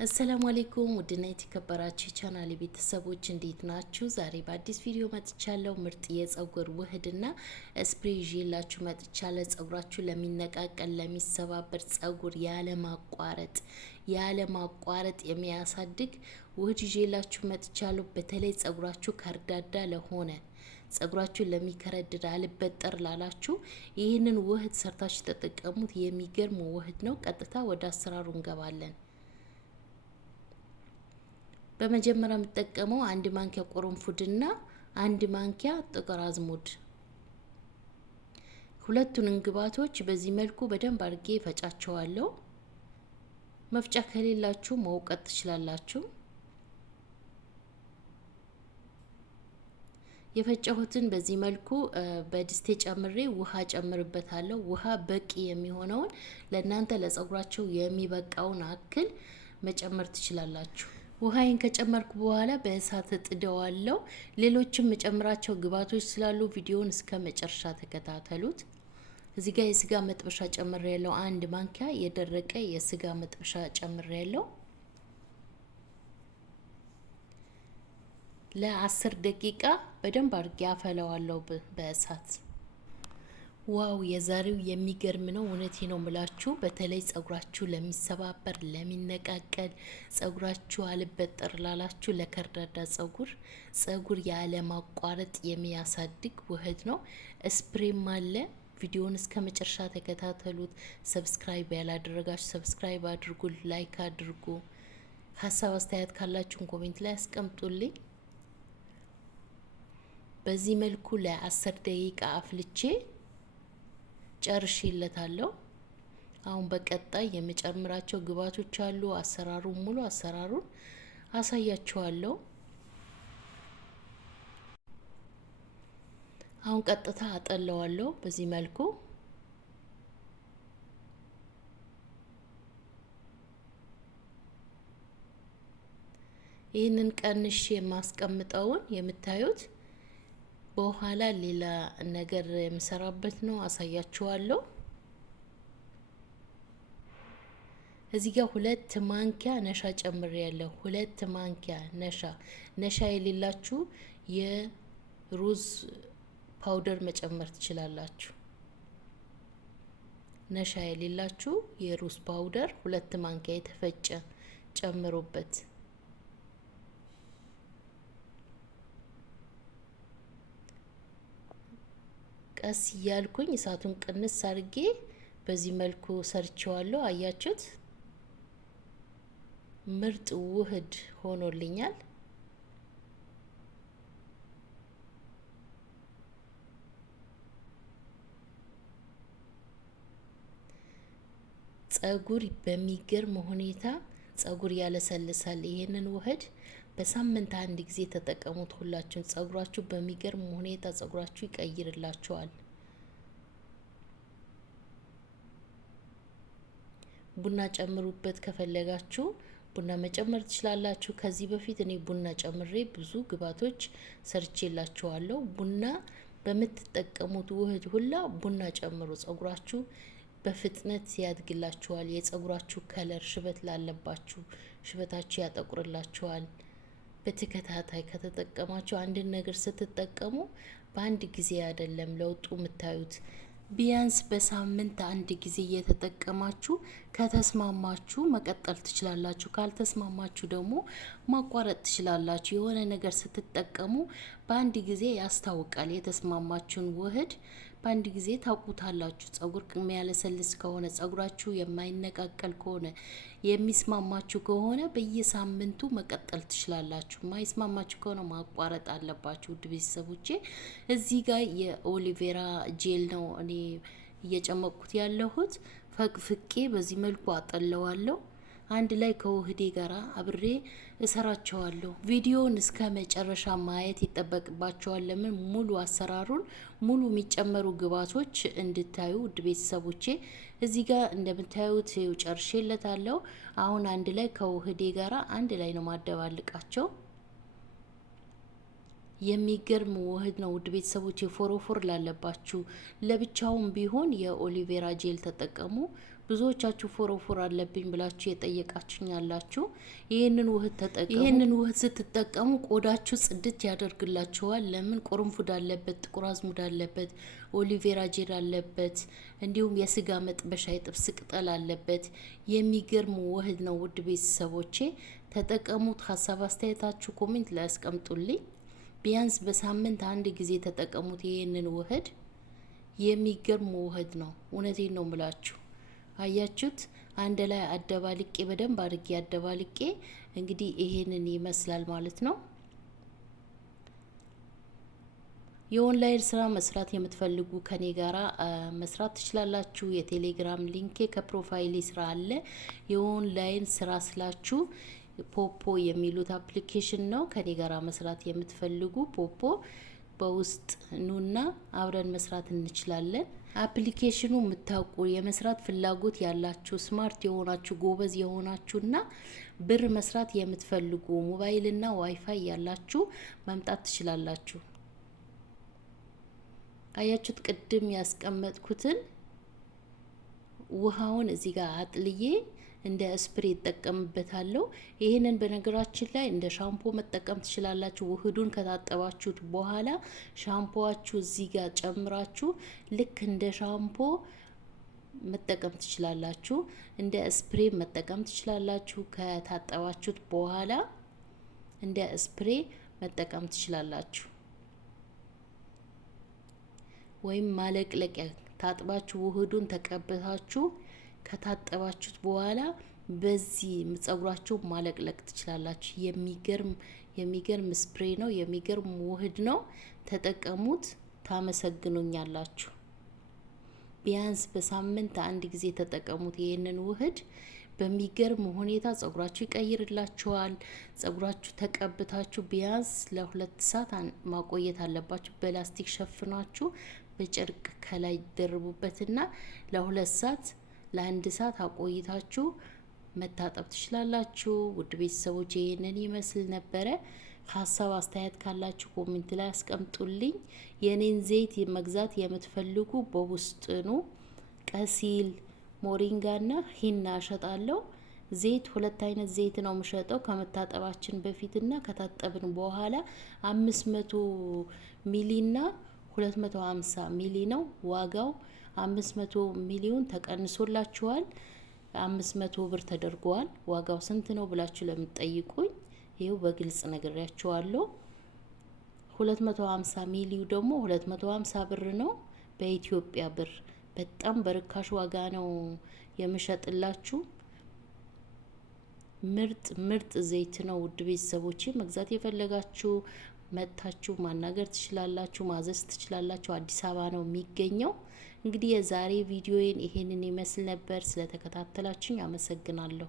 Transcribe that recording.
አሰላሙ አለይኩም ውድና የተከበራችሁ ቻናል ቤተሰቦች እንዴት ናችሁ? ዛሬ በአዲስ ቪዲዮ መጥቻለሁ። ምርጥ የጸጉር ውህድና ስፕሬይ ይዤላችሁ መጥቻለሁ። ጸጉራችሁ ለሚነቃቀል ለሚሰባበር ጸጉር ያለማቋረጥ የሚያሳድግ ውህድ ይዤላችሁ መጥቻለሁ። በተለይ ጸጉራችሁ ከርዳዳ ለሆነ ጸጉራችሁ ለሚከረድድ አልበጠር ላላችሁ ይህንን ውህድ ሰርታችሁ ተጠቀሙት። የሚገርም ውህድ ነው። ቀጥታ ወደ አሰራሩ እንገባለን። በመጀመሪያ የምጠቀመው አንድ ማንኪያ ቅርንፉድና አንድ ማንኪያ ጥቁር አዝሙድ፣ ሁለቱን ግብአቶች በዚህ መልኩ በደንብ አድርጌ ፈጫቸዋለሁ። መፍጫ ከሌላችሁ መውቀጥ ትችላላችሁ። የፈጨሁትን በዚህ መልኩ በድስቴ ጨምሬ ውሃ ጨምርበታለሁ። ውሃ በቂ የሚሆነውን ለእናንተ ለጸጉራችሁ የሚበቃውን አክል መጨመር ትችላላችሁ። ውሃዬን ከጨመርኩ በኋላ በእሳት ጥደዋለሁ። ሌሎችም መጨመራቸው ግብአቶች ስላሉ ቪዲዮውን እስከ መጨረሻ ተከታተሉት። እዚህ ጋር የስጋ መጥበሻ ጨምሬያለሁ። አንድ ማንኪያ የደረቀ የስጋ መጥበሻ ጨምሬያለሁ። ለ10 ደቂቃ በደንብ አድርጌ አፈላዋለሁ በእሳት። ዋው የዛሬው የሚገርም ነው። እውነቴ ነው ምላችሁ። በተለይ ጸጉራችሁ ለሚሰባበር ለሚነቃቀል፣ ጸጉራችሁ አልበጠር ላላችሁ፣ ለከርዳዳ ጸጉር ያለ ማቋረጥ የሚያሳድግ ውህድ ነው። ስፕሬም አለ። ቪዲዮውን እስከ መጨረሻ ተከታተሉት። ሰብስክራይብ ያላደረጋችሁ ሰብስክራይብ አድርጉ፣ ላይክ አድርጉ። ሀሳብ አስተያየት ካላችሁን ኮሜንት ላይ አስቀምጡልኝ። በዚህ መልኩ ለ10 ደቂቃ አፍልቼ ጨርሼለታለሁ። አሁን በቀጣይ የምጨምራቸው ግብአቶች አሉ። ሙሉ አሰራሩን አሳያችኋለሁ። አሁን ቀጥታ አጠለዋለሁ በዚህ መልኩ። ይህንን ቀንሼ የማስቀምጠውን የምታዩት በኋላ ሌላ ነገር የምሰራበት ነው፣ አሳያችኋለሁ። እዚህ ጋር 2 ማንኪያ ነሻ ጨምሬያለሁ። 2 ማንኪያ ነሻ የሌላችሁ የሩዝ ፓውደር መጨመር ትችላላችሁ። ነሻ የሌላችሁ የሩዝ ፓውደር 2 ማንኪያ የተፈጨ ጨምሩበት። ቀስ እያልኩኝ እሳቱን ቅንስ አድርጌ በዚህ መልኩ ሰርቼዋለሁ። አያችሁት? ምርጥ ውህድ ሆኖልኛል። ጸጉር በሚገርም ሁኔታ ጸጉር ያለሰልሳል። ይሄንን ውህድ በሳምንት አንድ ጊዜ ተጠቀሙት። ሁላችሁም ጸጉራችሁ በሚገርም ሁኔታ ጸጉራችሁ ይቀይርላችኋል። ቡና ጨምሩበት። ከፈለጋችሁ ቡና መጨመር ትችላላችሁ። ከዚህ በፊት እኔ ቡና ጨምሬ ብዙ ግብአቶች ሰርቼላችኋለሁ። ቡና በምትጠቀሙት ውህድ ሁላ ቡና ጨምሩ። ጸጉራችሁ በፍጥነት ያድግላችኋል። የጸጉራችሁ ከለር ሽበት ላለባችሁ ሽበታችሁ ያጠቁርላችኋል። በተከታታይ ከተጠቀማችሁ አንድን ነገር ስትጠቀሙ በአንድ ጊዜ አይደለም ለውጡ የምታዩት። ቢያንስ በሳምንት አንድ ጊዜ እየተጠቀማችሁ ከተስማማችሁ መቀጠል ትችላላችሁ። ካልተስማማችሁ ደግሞ ማቋረጥ ትችላላችሁ። የሆነ ነገር ስትጠቀሙ በአንድ ጊዜ ያስታውቃል። የተስማማችሁን ውህድ በአንድ ጊዜ ታውቁታላችሁ። ጸጉር የሚያለሰልስ ከሆነ፣ ጸጉራችሁ የማይነቃቀል ከሆነ፣ የሚስማማችሁ ከሆነ በየሳምንቱ መቀጠል ትችላላችሁ። የማይስማማችሁ ከሆነ ማቋረጥ አለባችሁ። ውድ ቤተሰቦቼ እዚህ ጋር የኦሊቬራ ጄል ነው እኔ እየጨመቅኩት ያለሁት። ፈቅፍቄ በዚህ መልኩ አጠለዋለሁ። አንድ ላይ ከውህዴ ጋር አብሬ እሰራቸዋለሁ። ቪዲዮውን እስከ መጨረሻ ማየት ይጠበቅባቸዋል። ለምን ሙሉ አሰራሩን ሙሉ የሚጨመሩ ግብአቶች እንድታዩ ውድ ቤተሰቦቼ። እዚህ ጋር እንደምታዩት ጨርሼለታለሁ። አሁን አንድ ላይ ከውህዴ ጋር አንድ ላይ ነው ማደባልቃቸው። የሚገርም ውህድ ነው ውድ ቤተሰቦች። ፎሮፎር ላለባችሁ ለብቻውም ቢሆን የኦሊቬራ ጄል ተጠቀሙ። ብዙዎቻችሁ ፎሮፎር አለብኝ ብላችሁ የጠየቃችሁኝ ያላችሁ ይሄንን ውህድ ተጠቀሙ። ይሄንን ውህድ ስትጠቀሙ ቆዳችሁ ጽድት ያደርግላችኋል። ለምን? ቁርንፉድ አለበት፣ ጥቁር አዝሙድ አለበት፣ ኦሊቬራ ጄል አለበት፣ እንዲሁም የስጋ መጥበሻ የጥብስ ቅጠል አለበት። የሚገርም ውህድ ነው። ውድ ቤተሰቦቼ ተጠቀሙት። ሀሳብ አስተያየታችሁ ኮሜንት ላይ አስቀምጡልኝ። ቢያንስ በሳምንት አንድ ጊዜ ተጠቀሙት። ይሄንን ውህድ የሚገርም ውህድ ነው። እውነቴን ነው ምላችሁ። አያችሁት? አንድ ላይ አደባልቄ በደንብ አድርጌ አደባልቄ እንግዲህ ይሄንን ይመስላል ማለት ነው። የኦንላይን ስራ መስራት የምትፈልጉ ከኔ ጋራ መስራት ትችላላችሁ። የቴሌግራም ሊንኬ ከፕሮፋይሌ ስራ አለ። የኦንላይን ስራ ስላችሁ ፖፖ የሚሉት አፕሊኬሽን ነው። ከኔ ጋራ መስራት የምትፈልጉ ፖፖ በውስጥ ኑና አብረን መስራት እንችላለን። አፕሊኬሽኑ የምታውቁ የመስራት ፍላጎት ያላችሁ ስማርት የሆናችሁ ጎበዝ የሆናችሁና ብር መስራት የምትፈልጉ ሞባይልና ዋይፋይ ያላችሁ መምጣት ትችላላችሁ። አያችሁት? ቅድም ያስቀመጥኩትን ውሃውን እዚህ ጋር አጥልዬ እንደ ስፕሬ እጠቀምበታለሁ። ይሄንን በነገራችን ላይ እንደ ሻምፖ መጠቀም ትችላላችሁ። ውህዱን ከታጠባችሁት በኋላ ሻምፖዋችሁ እዚህ ጋር ጨምራችሁ ልክ እንደ ሻምፖ መጠቀም ትችላላችሁ። እንደ ስፕሬ መጠቀም ትችላላችሁ። ከታጠባችሁት በኋላ እንደ ስፕሬ መጠቀም ትችላላችሁ። ወይም ማለቅለቂያ ታጥባችሁ ውህዱን ተቀብታችሁ ከታጠባችሁት በኋላ በዚህ ጸጉራችሁ ማለቅለቅ ትችላላችሁ። የሚገርም ስፕሬ ነው። የሚገርም ውህድ ነው። ተጠቀሙት። ታመሰግኑኛላችሁ። ቢያንስ በሳምንት አንድ ጊዜ ተጠቀሙት። ይሄንን ውህድ በሚገርም ሁኔታ ጸጉራችሁ ይቀይርላችኋል። ጸጉራችሁ ተቀብታችሁ ቢያንስ ለ2 ሰዓት ማቆየት አለባችሁ። በላስቲክ ሸፍናችሁ በጨርቅ ከላይ ደርቡበትና ለ2 ሰዓት ለ1 ሰዓት አቆይታችሁ መታጠብ ትችላላችሁ። ውድ ቤተሰቦች ይሄንን ይመስል ነበረ። ሀሳብ አስተያየት ካላችሁ ኮሜንት ላይ አስቀምጡልኝ። የኔን ዘይት መግዛት የምትፈልጉ በውስጥ ነው። ቀሲል ሞሪንጋና ሂና እሸጣለሁ። ዘይት 2 አይነት ዘይት ነው የምሸጠው። ከመታጠባችን በፊትና ከታጠብን በኋላ 500 ሚሊና 250 ሚሊ ነው ዋጋው። 500 ሚሊዮን ተቀንሶላችኋል። 500 ብር ተደርጓል። ዋጋው ስንት ነው ብላችሁ ለምትጠይቁኝ ይሄው በግልጽ ነግሬያችኋለሁ። 250 ሚሊው ደግሞ 250 ብር ነው በኢትዮጵያ ብር። በጣም በርካሽ ዋጋ ነው የምሸጥላችሁ። ምርጥ ዘይት ነው። ውድ ቤተሰቦቼ መግዛት የፈለጋችሁ መጥታችሁ ማናገር ትችላላችሁ፣ ማዘዝ ትችላላችሁ። አዲስ አበባ ነው የሚገኘው። እንግዲህ የዛሬ ቪዲዮዬን ይሄንን ይመስል ነበር። ስለተከታተላችሁኝ አመሰግናለሁ።